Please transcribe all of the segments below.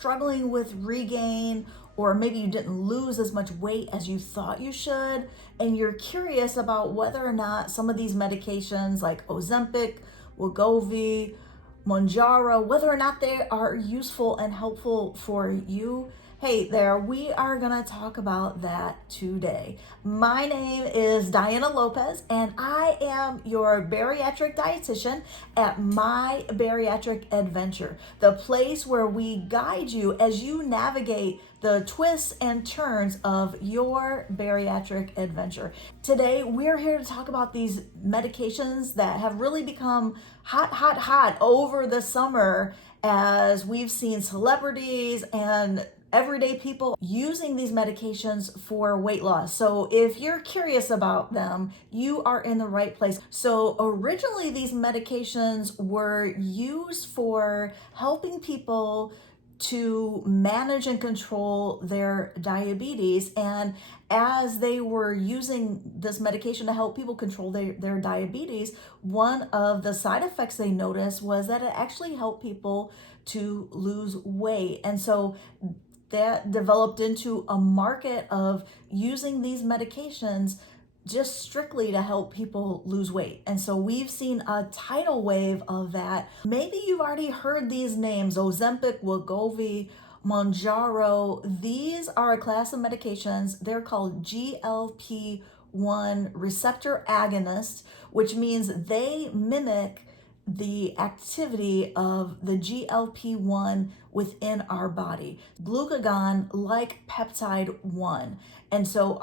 struggling with regain, or maybe you didn't lose as much weight as you thought you should, and you're curious about whether or not some of these medications like Ozempic, Wegovy, Mounjaro, whether or not they are useful and helpful for you. Hey there, we are going to talk about that today. My name is Diana Lopez, and I am your bariatric dietitian at My Bariatric Adventure, the place where we guide you as you navigate the twists and turns of your bariatric adventure. Today, we're here to talk about these medications that have really become hot over the summer, as we've seen celebrities and everyday people using these medications for weight loss. So if you're curious about them, you are in the right place. So originally, these medications were used for helping people to manage and control their diabetes. And as they were using this medication to help people control their diabetes, one of the side effects they noticed was that it actually helped people to lose weight. And so that developed into a market of using these medications just strictly to help people lose weight. And so we've seen a tidal wave of that. Maybe you've already heard these names: Ozempic, Wegovy, Mounjaro. These are a class of medications. They're called GLP-1 receptor agonists, which means they mimic the activity of the GLP-1 within our body, glucagon-like peptide 1. And so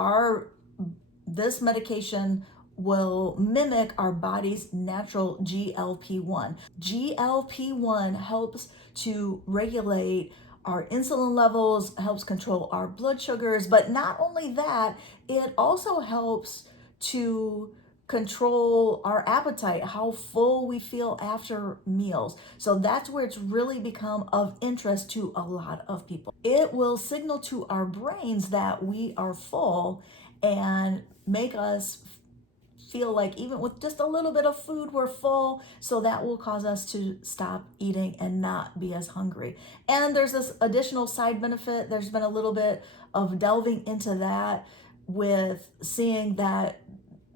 this medication will mimic our body's natural GLP-1. GLP-1 helps to regulate our insulin levels, helps control our blood sugars, but not only that, it also helps to control our appetite, how full we feel after meals. So that's where it's really become of interest to a lot of people. It will signal to our brains that we are full and make us feel like even with just a little bit of food, we're full. So that will cause us to stop eating and not be as hungry. And there's this additional side benefit. There's been a little bit of delving into that, with seeing that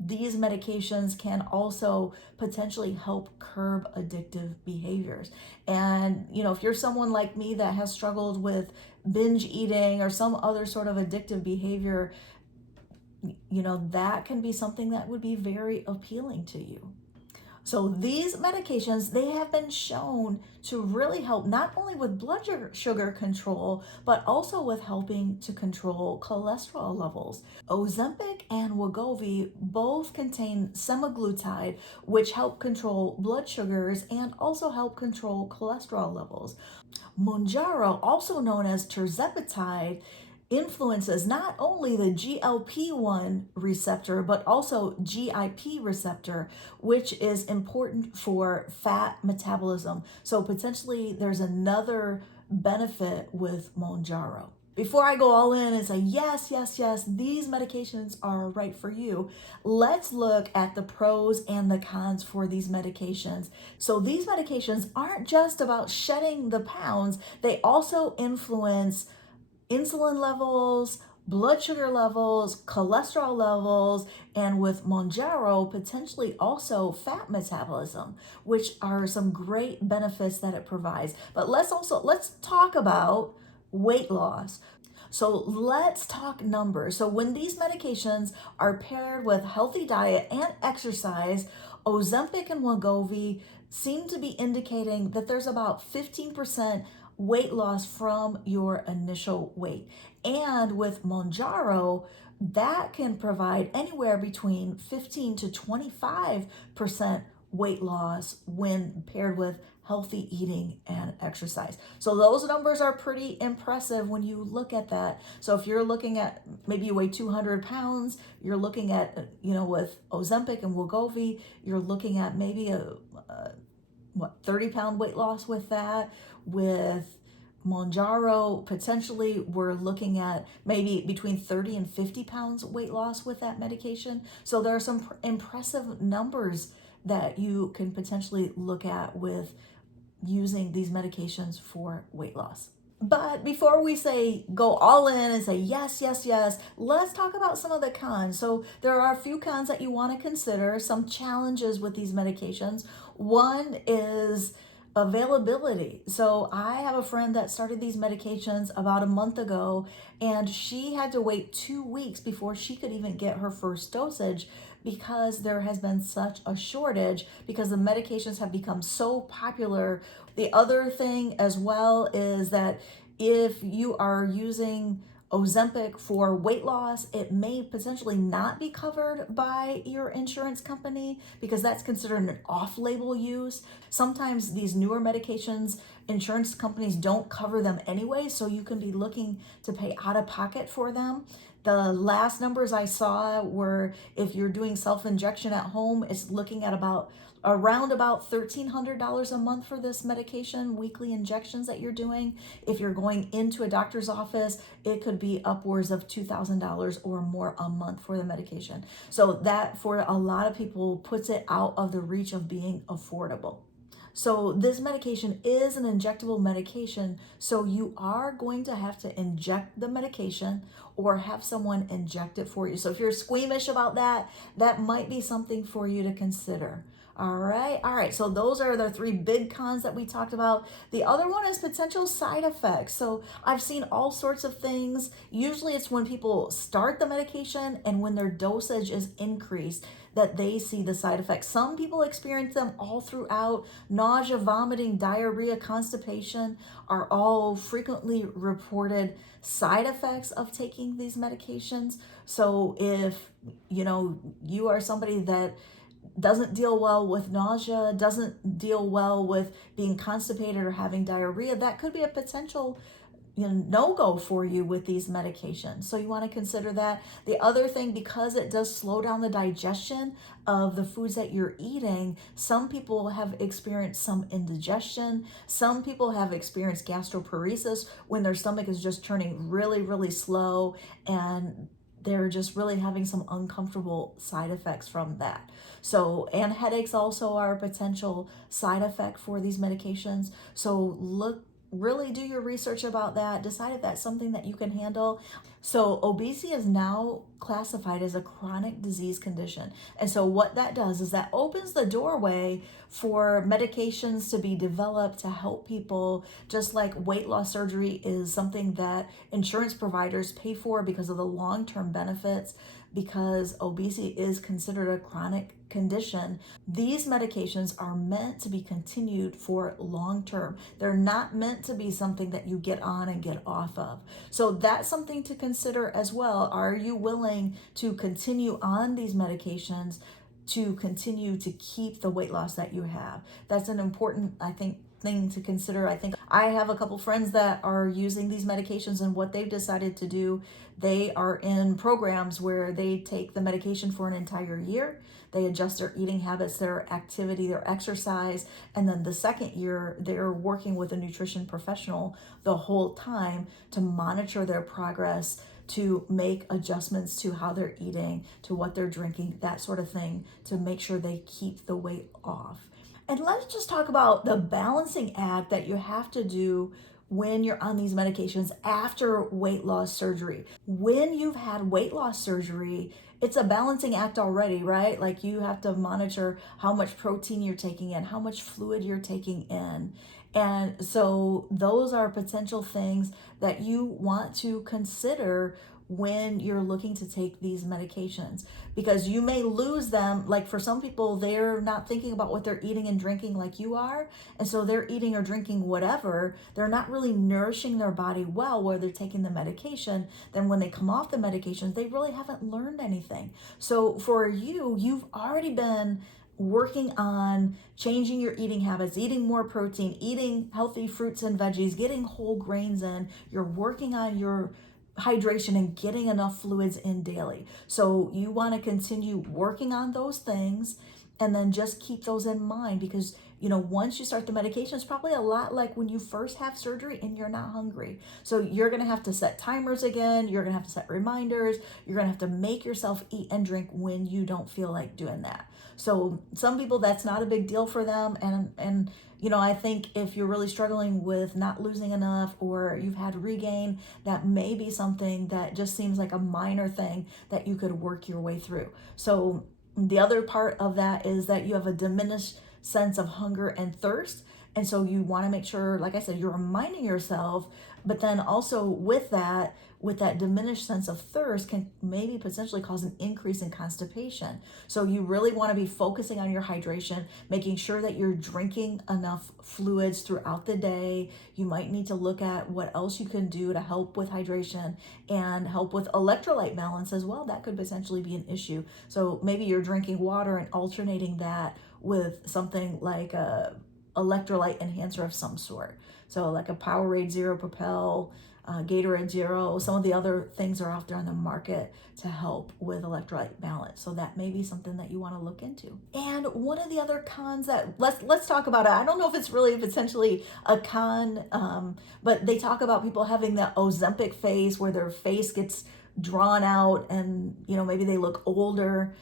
these medications can also potentially help curb addictive behaviors. And, if you're someone like me that has struggled with binge eating or some other sort of addictive behavior, that can be something that would be very appealing to you. So these medications, they have been shown to really help not only with blood sugar control, but also with helping to control cholesterol levels. Ozempic and Wegovy both contain semaglutide, which help control blood sugars and also help control cholesterol levels. Mounjaro, also known as tirzepatide, influences not only the GLP-1 receptor, but also GIP receptor, which is important for fat metabolism. So potentially there's another benefit with Mounjaro. Before I go all in and say, yes, these medications are right for you, let's look at the pros and the cons for these medications. So these medications aren't just about shedding the pounds, they also influence insulin levels, blood sugar levels, cholesterol levels, and with Mounjaro, potentially also fat metabolism, which are some great benefits that it provides. But let's talk about weight loss. So let's talk numbers. So when these medications are paired with healthy diet and exercise, Ozempic and Wegovy seem to be indicating that there's about 15% weight loss from your initial weight. And with Mounjaro, that can provide anywhere between 15 to 25% weight loss when paired with healthy eating and exercise. So those numbers are pretty impressive when you look at that. So if you're looking at, maybe you weigh 200 pounds, you're looking at, with Ozempic and Wegovy, you're looking at maybe a 30-pound weight loss with that. With Mounjaro, potentially we're looking at maybe between 30 and 50 pounds weight loss with that medication. So there are some impressive numbers that you can potentially look at with using these medications for weight loss. But before we say go all in and say yes, yes, yes, let's talk about some of the cons. So there are a few cons that you want to consider, some challenges with these medications. One is availability. So I have a friend that started these medications about a month ago, and she had to wait 2 weeks before she could even get her first dosage because there has been such a shortage because the medications have become so popular. The other thing as well is that if you are using Ozempic for weight loss, it may potentially not be covered by your insurance company because that's considered an off-label use. Sometimes these newer medications, insurance companies don't cover them anyway, so you can be looking to pay out of pocket for them. The last numbers I saw were if you're doing self-injection at home, it's looking at around about $1,300 a month for this medication, weekly injections that you're doing. If you're going into a doctor's office, it could be upwards of $2,000 or more a month for the medication. So that for a lot of people puts it out of the reach of being affordable. So this medication is an injectable medication, so you are going to have to inject the medication or have someone inject it for you. So if you're squeamish about that, that might be something for you to consider. All right. So those are the three big cons that we talked about. The other one is potential side effects. So I've seen all sorts of things. Usually it's when people start the medication and when their dosage is increased that they see the side effects. Some people experience them all throughout. Nausea, vomiting, diarrhea, constipation are all frequently reported side effects of taking these medications. So if you are somebody that doesn't deal well with nausea, doesn't deal well with being constipated or having diarrhea, that could be a potential no-go for you with these medications. So you want to consider that. The other thing, because it does slow down the digestion of the foods that you're eating, some people have experienced some indigestion. Some people have experienced gastroparesis when their stomach is just turning really, really slow, and they're just really having some uncomfortable side effects from that. So, and headaches also are a potential side effect for these medications. So really do your research about that, decide if that's something that you can handle. So obesity is now classified as a chronic disease condition. And so what that does is that opens the doorway for medications to be developed to help people, just like weight loss surgery is something that insurance providers pay for because of the long-term benefits. Because obesity is considered a chronic condition, these medications are meant to be continued for long term. They're not meant to be something that you get on and get off of. So that's something to consider as well. Are you willing to continue on these medications to continue to keep the weight loss that you have? That's an important, I think, thing to consider. I think I have a couple friends that are using these medications, and what they've decided to do, they are in programs where they take the medication for an entire year. They adjust their eating habits, their activity, their exercise, and then the second year they're working with a nutrition professional the whole time to monitor their progress, to make adjustments to how they're eating, to what they're drinking, that sort of thing, to make sure they keep the weight off. And let's just talk about the balancing act that you have to do when you're on these medications after weight loss surgery. When you've had weight loss surgery, it's a balancing act already, right? Like you have to monitor how much protein you're taking in, how much fluid you're taking in. And so those are potential things that you want to consider when you're looking to take these medications, because you may lose them. Like for some people, they're not thinking about what they're eating and drinking like you are, and so they're eating or drinking whatever. They're not really nourishing their body well where they're taking the medication. Then when they come off the medications, they really haven't learned anything. So for you, you've already been working on changing your eating habits, eating more protein, eating healthy fruits and veggies, getting whole grains in. You're working on your hydration and getting enough fluids in daily. So you want to continue working on those things. and then just keep those in mind, because once you start the medication, it's probably a lot like when you first have surgery and you're not hungry. So you're going to have to set timers again. You're going to have to set reminders. You're going to have to make yourself eat and drink when you don't feel like doing that. So some people, that's not a big deal for them. And I think if you're really struggling with not losing enough, or you've had regain, that may be something that just seems like a minor thing that you could work your way through. So the other part of that is that you have a diminished sense of hunger and thirst. And so you want to make sure, like I said, you're reminding yourself, but then also with that diminished sense of thirst can maybe potentially cause an increase in constipation. So you really want to be focusing on your hydration, making sure that you're drinking enough fluids throughout the day. You might need to look at what else you can do to help with hydration and help with electrolyte balance as well. That could potentially be an issue. So maybe you're drinking water and alternating that with something like a electrolyte enhancer of some sort. So like a Powerade Zero Propel, Gatorade Zero, some of the other things are out there on the market to help with electrolyte balance. So that may be something that you want to look into. And one of the other cons that let's talk about it. I don't know if it's really potentially a con, but they talk about people having that Ozempic face where their face gets drawn out and maybe they look older.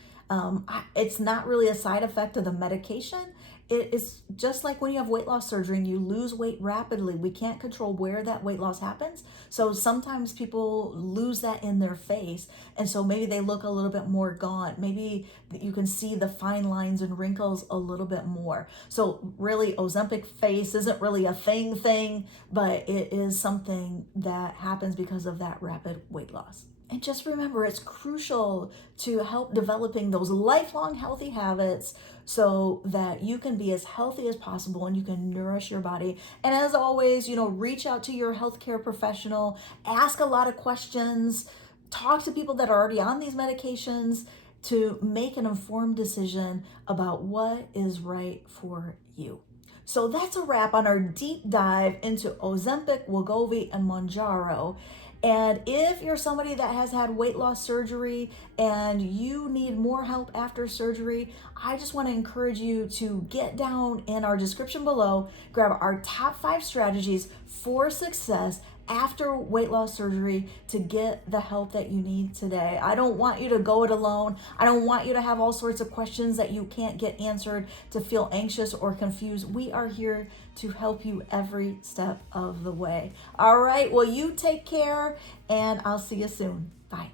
It's not really a side effect of the medication. It is just like when you have weight loss surgery and you lose weight rapidly. We can't control where that weight loss happens. So sometimes people lose that in their face. And so maybe they look a little bit more gaunt. Maybe you can see the fine lines and wrinkles a little bit more. So really, Ozempic face isn't really a thing, but it is something that happens because of that rapid weight loss. And just remember, it's crucial to help developing those lifelong healthy habits so that you can be as healthy as possible and you can nourish your body. And as always, reach out to your healthcare professional, ask a lot of questions, talk to people that are already on these medications to make an informed decision about what is right for you. So that's a wrap on our deep dive into Ozempic, Wegovy, and Mounjaro. And if you're somebody that has had weight loss surgery and you need more help after surgery, I just want to encourage you to get down in our description below, grab our top 5 strategies for success after weight loss surgery to get the help that you need today. I don't want you to go it alone. I don't want you to have all sorts of questions that you can't get answered, to feel anxious or confused. We are here to help you every step of the way. All right, well, you take care, and I'll see you soon. Bye.